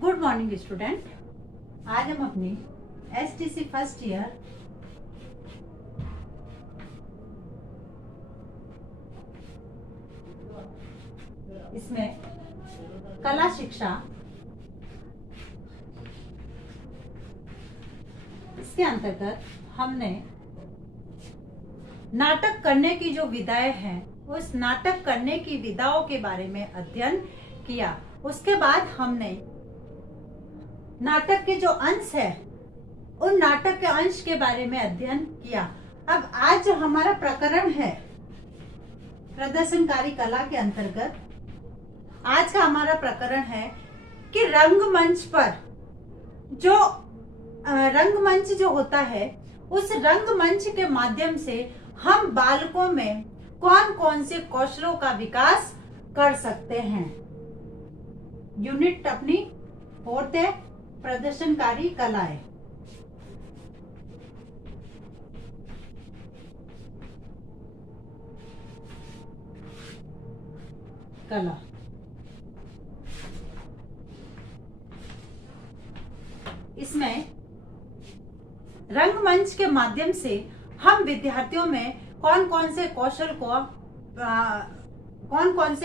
Good morning student. आज हम अपनी एसटीसी फर्स्ट ईयर इसमें कला शिक्षा इसके अंतर्गत हमने नाटक करने की जो विधाएं हैं उस नाटक करने की विधाओं के बारे में अध्ययन किया। उसके बाद हमने नाटक के जो अंश है उन नाटक के अंश के बारे में अध्ययन किया। अब आज जो हमारा प्रकरण है प्रदर्शनकारी कला के अंतर्गत आज का हमारा प्रकरण है कि रंगमंच पर जो रंगमंच जो होता है उस रंगमंच के माध्यम से हम बालकों में कौन कौन से कौशलों का विकास कर सकते हैं। यूनिट अपनी फोर्थ है प्रदर्शनकारी कलाएं। कला इसमें रंगमंच के माध्यम से हम विद्यार्थियों में कौन कौन से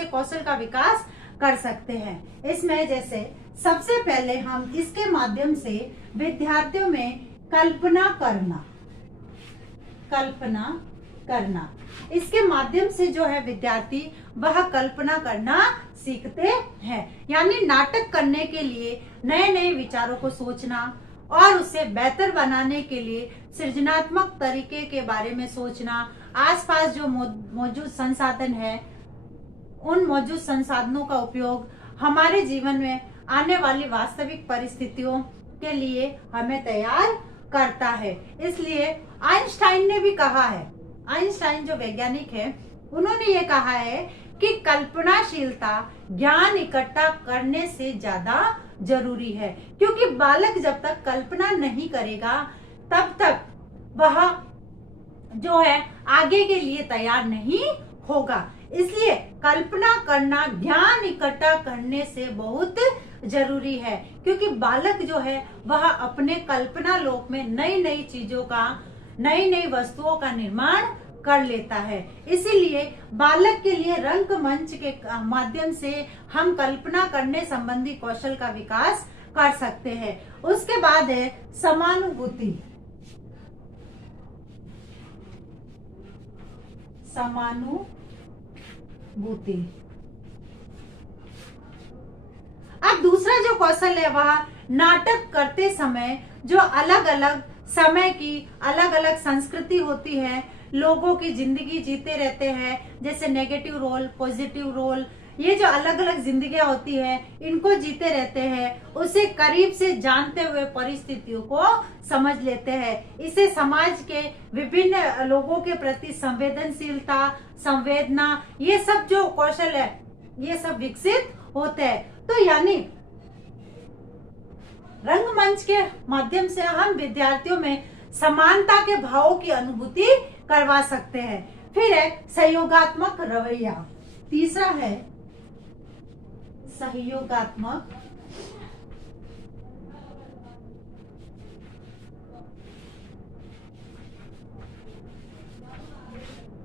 कौशल का विकास कर सकते हैं। इसमें जैसे सबसे पहले हम इसके माध्यम से विद्यार्थियों में कल्पना करना इसके माध्यम से जो है विद्यार्थी वह कल्पना करना सीखते हैं। यानी नाटक करने के लिए नए नए विचारों को सोचना और उसे बेहतर बनाने के लिए सृजनात्मक तरीके के बारे में सोचना, आसपास जो मौजूद संसाधन है उन मौजूद संसाधनों का उपयोग हमारे जीवन में आने वाली वास्तविक परिस्थितियों के लिए हमें तैयार करता है। इसलिए आइंस्टाइन ने भी कहा है, आइंस्टाइन जो वैज्ञानिक है उन्होंने ये कहा है कि कल्पनाशीलता ज्ञान इकट्ठा करने से ज्यादा जरूरी है, क्योंकि बालक जब तक कल्पना नहीं करेगा तब तक वह जो है आगे के लिए तैयार नहीं होगा। इसलिए कल्पना करना ज्ञान इकट्ठा करने से बहुत जरूरी है, क्योंकि बालक जो है वह अपने कल्पना लोक में नई नई चीजों का नई नई वस्तुओं का निर्माण कर लेता है। इसीलिए बालक के लिए रंगमंच के माध्यम से हम कल्पना करने संबंधी कौशल का विकास कर सकते हैं। उसके बाद है समानुभूति। अब दूसरा जो कौशल है वह नाटक करते समय जो अलग अलग समय की अलग अलग संस्कृति होती है, लोगों की जिंदगी जीते रहते हैं, जैसे नेगेटिव रोल पॉजिटिव रोल, ये जो अलग अलग जिंदगियां होती है इनको जीते रहते हैं, उसे करीब से जानते हुए परिस्थितियों को समझ लेते हैं। इसे समाज के विभिन्न लोगों के प्रति संवेदनशीलता, संवेदना, ये सब जो कौशल है ये सब विकसित होते हैं। तो यानी रंगमंच के माध्यम से हम विद्यार्थियों में समानता के भावों की अनुभूति करवा सकते हैं। फिर है सहयोगात्मक रवैया। तीसरा है सहयोगात्मक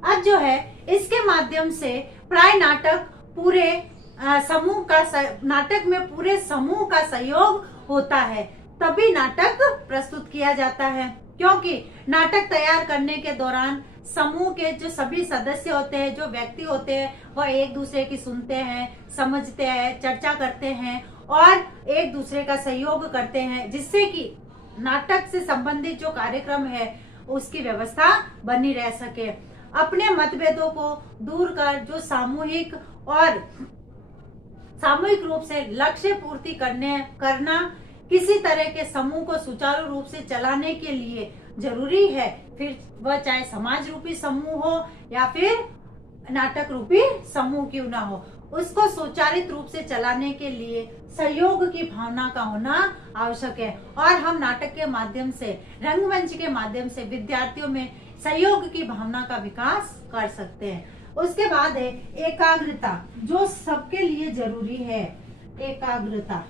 अब जो है इसके माध्यम से प्राय नाटक पूरे नाटक में पूरे समूह का सहयोग होता है, तभी नाटक प्रस्तुत किया जाता है। क्योंकि नाटक तैयार करने के दौरान समूह के जो सभी सदस्य होते हैं, जो व्यक्ति होते हैं, वह एक दूसरे की सुनते हैं, समझते हैं, चर्चा करते हैं और एक दूसरे का सहयोग करते हैं, जिससे कि नाटक से संबंधित जो कार्यक्रम है उसकी व्यवस्था बनी रह सके। अपने मतभेदों को दूर कर जो सामूहिक रूप से लक्ष्य पूर्ति करना किसी तरह के समूह को सुचारू रूप से चलाने के लिए जरूरी है, फिर वह चाहे समाज रूपी समूह हो या फिर नाटक रूपी समूह क्यों ना हो, उसको सुचारित रूप से चलाने के लिए सहयोग की भावना का होना आवश्यक है। और हम नाटक के माध्यम से, रंगमंच के माध्यम से विद्यार्थियों में सहयोग की भावना का विकास कर सकते हैं। उसके बाद है एकाग्रता, जो सबके लिए जरूरी है। एकाग्रता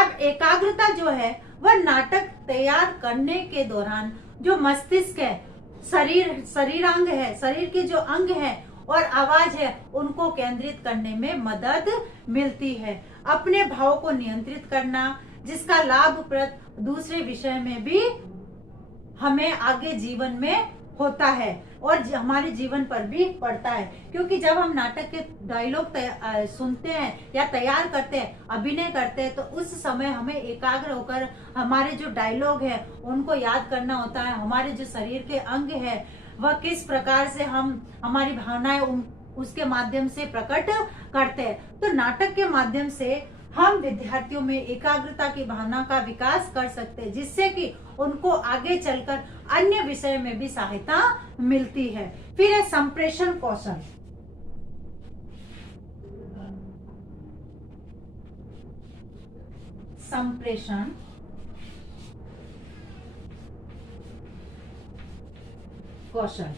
अब एकाग्रता जो है वह नाटक तैयार करने के दौरान जो मस्तिष्क है, शरीरांग है, शरीर के जो अंग है और आवाज है, उनको केंद्रित करने में मदद मिलती है। अपने भाव को नियंत्रित करना, जिसका लाभप्रद दूसरे विषय में भी हमें आगे जीवन में होता है और हमारे जीवन पर भी पड़ता है। क्योंकि जब हम नाटक के डायलॉग सुनते हैं या तैयार करते हैं, अभिनय करते हैं, तो उस समय हमें एकाग्र होकर हमारे जो डायलॉग है उनको याद करना होता है। हमारे जो शरीर के अंग है वह किस प्रकार से हम हमारी भावनाएं उसके माध्यम से प्रकट करते हैं। तो नाटक के माध्यम से हम विद्यार्थियों में एकाग्रता की भावना का विकास कर सकते हैं, जिससे कि उनको आगे चलकर अन्य विषय में भी सहायता मिलती है। फिर है संप्रेषण कौशल। संप्रेषण कौशल,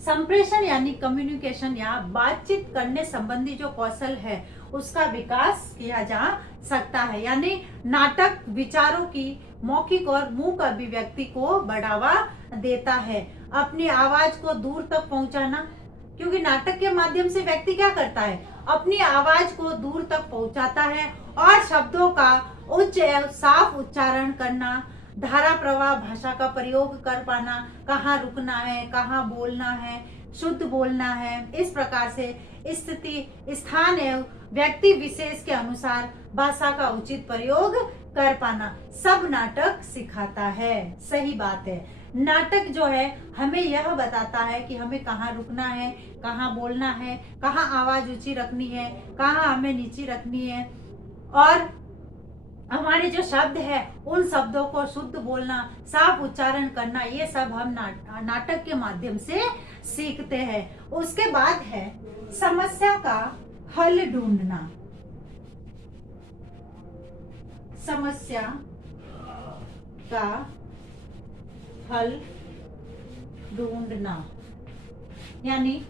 संप्रेषण यानी कम्युनिकेशन या बातचीत करने संबंधी जो कौशल है उसका विकास किया जा सकता है। यानी नाटक विचारों की मौखिक और मूक अभिव्यक्ति को बढ़ावा देता है। अपनी आवाज को दूर तक पहुंचाना, क्योंकि नाटक के माध्यम से व्यक्ति क्या करता है, अपनी आवाज को दूर तक पहुंचाता है और शब्दों का उच्च एवं साफ उच्चारण करना, धारा प्रवाह भाषा का प्रयोग कर पाना, कहाँ रुकना है, कहाँ बोलना है, शुद्ध बोलना है, इस प्रकार से स्थिति, स्थान एवं व्यक्ति विशेष के अनुसार भाषा का उचित प्रयोग कर पाना, सब नाटक सिखाता है। सही बात है। नाटक जो है हमें यह बताता है कि हमें कहाँ रुकना है, कहाँ बोलना है, कहाँ आवाज ऊंची रखनी है, कहाँ हमें नीची रखनी है, और हमारे जो शब्द है उन शब्दों को शुद्ध बोलना, साफ उच्चारण करना, ये सब हम नाटक के माध्यम से सीखते हैं। उसके बाद है समस्या का हल ढूंढना। समस्या का हल ढूंढना, यानी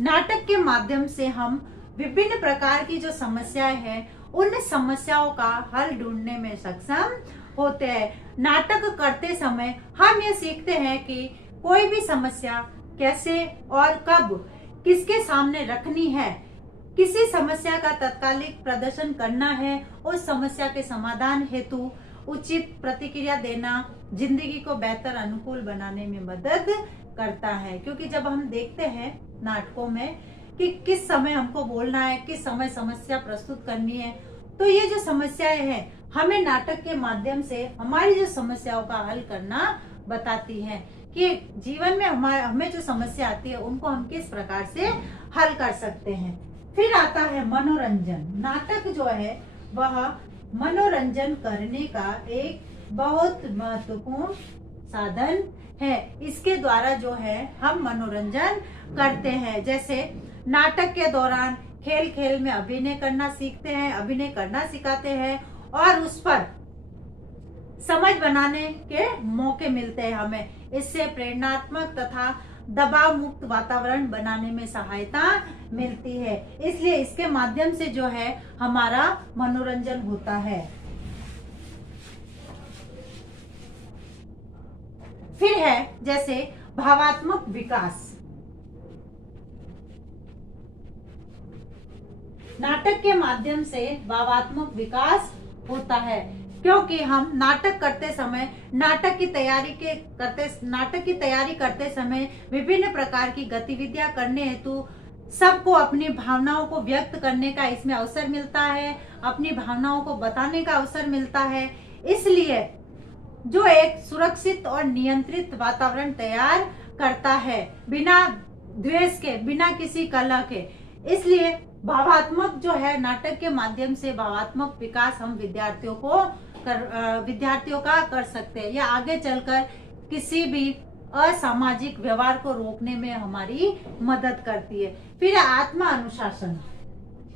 नाटक के माध्यम से हम विभिन्न प्रकार की जो समस्याएं हैं उन समस्याओं का हल ढूंढने में सक्षम होते हैं। नाटक करते समय हम ये सीखते हैं कि कोई भी समस्या कैसे और कब किसके सामने रखनी है, किसी समस्या का तत्कालिक प्रदर्शन करना है, उस समस्या के समाधान हेतु उचित प्रतिक्रिया देना जिंदगी को बेहतर अनुकूल बनाने में मदद करता है। क्योंकि जब हम देखते हैं नाटकों में कि किस समय हमको बोलना है, किस समय समस्या प्रस्तुत करनी है, तो ये जो समस्याएं हैं हमें नाटक के माध्यम से हमारी जो समस्याओं का हल करना बताती हैं कि जीवन में हमें जो समस्या आती है उनको हम किस प्रकार से हल कर सकते हैं। फिर आता है मनोरंजन। नाटक जो है वह मनोरंजन करने का एक बहुत महत्वपूर्ण साधन है। इसके द्वारा जो है हम मनोरंजन करते हैं। जैसे नाटक के दौरान खेल खेल में अभिनय करना सीखते हैं, अभिनय करना सिखाते हैं और उस पर समझ बनाने के मौके मिलते हैं हमें। इससे प्रेरणात्मक तथा दबाव मुक्त वातावरण बनाने में सहायता मिलती है। इसलिए इसके माध्यम से जो है हमारा मनोरंजन होता है। फिर है जैसे भावात्मक विकास। नाटक के माध्यम से भावात्मक विकास होता है, क्योंकि हम नाटक करते समय नाटक की तैयारी करते समय विभिन्न प्रकार की गतिविधियां करने हेतु सबको अपनी भावनाओं को व्यक्त करने का इसमें अवसर मिलता है, अपनी भावनाओं को बताने का अवसर मिलता है। इसलिए जो एक सुरक्षित और नियंत्रित वातावरण तैयार करता है, बिना द्वेष के, बिना किसी कलह के। इसलिए भावात्मक जो है नाटक के माध्यम से भावात्मक विकास हम विद्यार्थियों का कर सकते हैं, या आगे चलकर किसी भी असामाजिक व्यवहार को रोकने में हमारी मदद करती है। फिर आत्मा अनुशासन।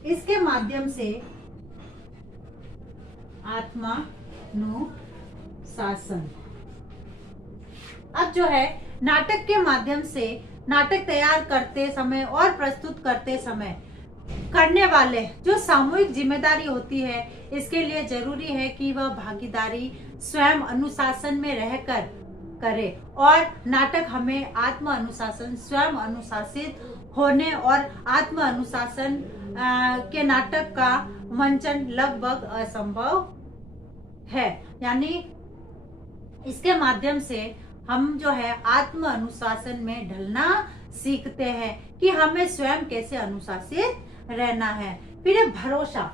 इसके माध्यम से आत्मा अनुशासन, अब जो है नाटक के माध्यम से नाटक तैयार करते समय और प्रस्तुत करते समय करने वाले जो सामूहिक जिम्मेदारी होती है, इसके लिए जरूरी है कि वह भागीदारी स्वयं अनुशासन में रहकर करे। और नाटक हमें आत्म अनुशासन, स्वयं अनुशासित होने और आत्म अनुशासन के नाटक का मंचन लगभग असंभव है। यानी इसके माध्यम से हम जो है आत्म अनुशासन में ढलना सीखते हैं कि हमें स्वयं कैसे अनुशासित रहना है। फिर है भरोसा।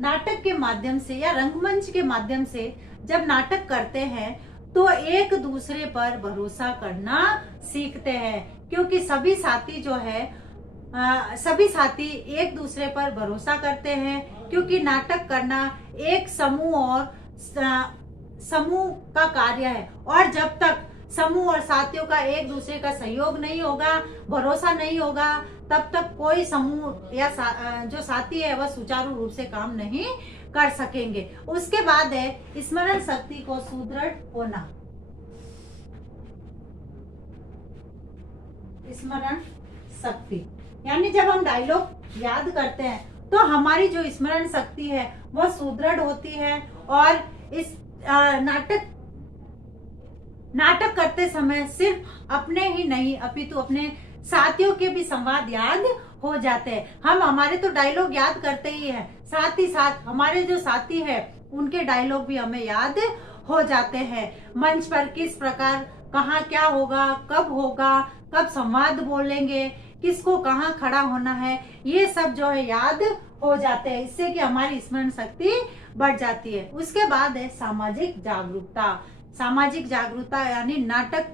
नाटक के माध्यम से या रंगमंच के माध्यम से जब नाटक करते हैं तो एक दूसरे पर भरोसा करना सीखते हैं, क्योंकि सभी साथी जो है सभी साथी एक दूसरे पर भरोसा करते हैं, क्योंकि नाटक करना एक समूह और समूह का कार्य है। और जब तक समूह और साथियों का एक दूसरे का सहयोग नहीं होगा, भरोसा नहीं होगा, तब तक कोई समूह या जो साथी है वह सुचारू रूप से काम नहीं कर सकेंगे। उसके बाद है स्मरण शक्ति को सुदृढ़ होना। स्मरण शक्ति यानी जब हम डायलॉग याद करते हैं तो हमारी जो स्मरण शक्ति है वह सुदृढ़ होती है, और इस नाटक करते समय सिर्फ अपने ही नहीं अपितु अपने साथियों के भी संवाद याद हो जाते हैं। हम हमारे तो डायलॉग याद करते ही हैं, साथ ही साथ हमारे जो साथी है उनके डायलॉग भी हमें याद हो जाते हैं। मंच पर किस प्रकार कहाँ क्या होगा, कब संवाद बोलेंगे, किसको कहाँ खड़ा होना है, ये सब जो है याद हो जाते हैं। इससे कि हमारी स्मरण शक्ति बढ़ जाती है। उसके बाद है सामाजिक जागरूकता। सामाजिक जागरूकता यानी नाटक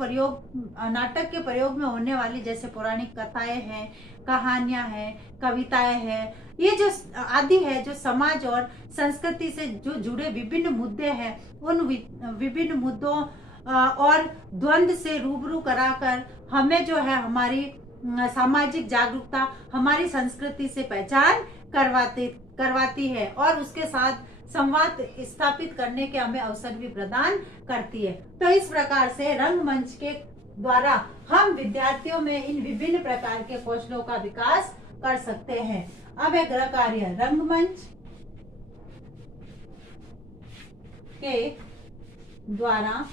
के प्रयोग में होने वाली जैसे पौराणिक कथाएं हैं, कहानियां हैं, कविताएं हैं, ये जो आदि है जो समाज और संस्कृति से जो जुड़े विभिन्न मुद्दे हैं, उन विभिन्न मुद्दों और द्वंद्व से रूबरू कराकर हमें जो है हमारी सामाजिक जागरूकता हमारी संस्कृति से पहचान करवाती है और उसके साथ संवाद स्थापित करने के हमें अवसर भी प्रदान करती है। तो इस प्रकार से रंगमंच के द्वारा हम विद्यार्थियों में इन विभिन्न प्रकार के कौशलों का विकास कर सकते हैं। अब है गृह कार्य। रंगमंच के द्वारा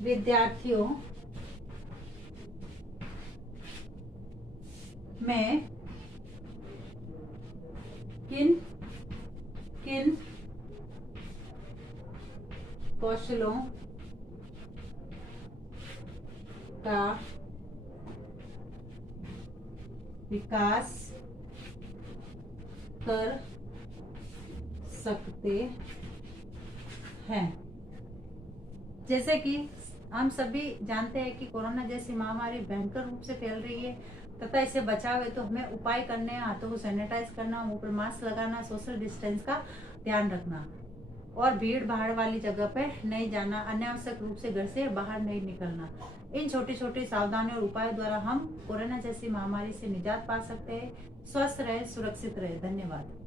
विद्यार्थियों में किन कौशलों का विकास कर सकते हैं। जैसे कि हम सभी जानते हैं कि कोरोना जैसी महामारी भयंकर रूप से फैल रही है तथा इससे बचाव है तो हमें उपाय करने हैं, हाथों को सैनिटाइज करना, मुंह पर मास्क लगाना, सोशल डिस्टेंस का ध्यान रखना और भीड़ भाड़ वाली जगह पे नहीं जाना, अनावश्यक रूप से घर से बाहर नहीं निकलना। इन छोटी छोटी सावधानियों और उपायों द्वारा हम कोरोना जैसी महामारी से निजात पा सकते हैं। स्वस्थ रहे, सुरक्षित रहे। धन्यवाद।